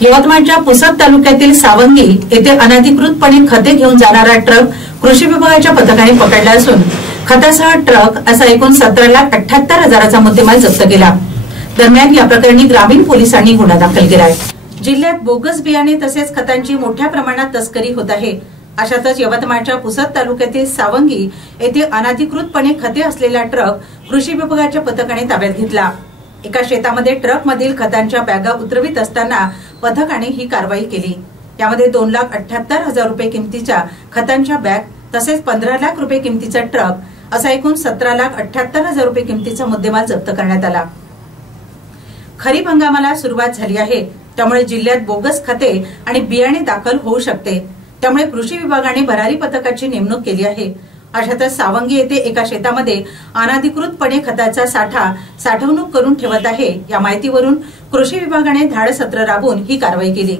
यवतमाळच्या पुसद तालुक्यातील सावंगी येथे अनधिकृतपणे खते घेऊन जाणारा ट्रक कृषी विभागाच्या पथकाने पकडला असून खतासह ट्रक असा एकूण 17,78,000चा मुद्देमाल जप्त केला। दरम्यान या प्रकरणी ग्रामीण पोलिसांनी गुन्हा दाखल केला आहे। जिल्ह्यात बोगस बियाणे तसेच खतांची मोठ्या प्रमाणात तस्करी होत आहे। अशातच यवतमाळच्या पुसद तालुक्यातील सावंगी येथे अनधिकृतपणे खते असलेला ट्रक कृषी विभागाच्या पथकाने ताब्यात घेतला। एका शेतामध्ये ट्रक मधील खतांच्या बॅगा उतरवित असताना पथकाने ही कारवाई केली। यामध्ये 2,78,000 रुपये किमतीच्या खतांच्या बॅग तसेच 15 लाख रुपये किमतीचा ट्रक असा एकूण 17,78,000 रुपये किमतीचा मुद्देमाल जप्त करण्यात आला। खरीप हंगामाला सुरुवात झाली आहे, त्यामुळे जिल्ह्यात बोगस खते आणि बियाणे दाखल होऊ शकते। त्यामुळे कृषी विभागाने भरारी पथकाची नेमणूक केली आहे। अशातच सावंगी येथे एका शेतामध्ये अनधिकृतपणे खताचा साठवणूक करून ठेवत आहे। या माहितीवरून कृषी विभागाने धाडसत्र राबवून ही कारवाई केली।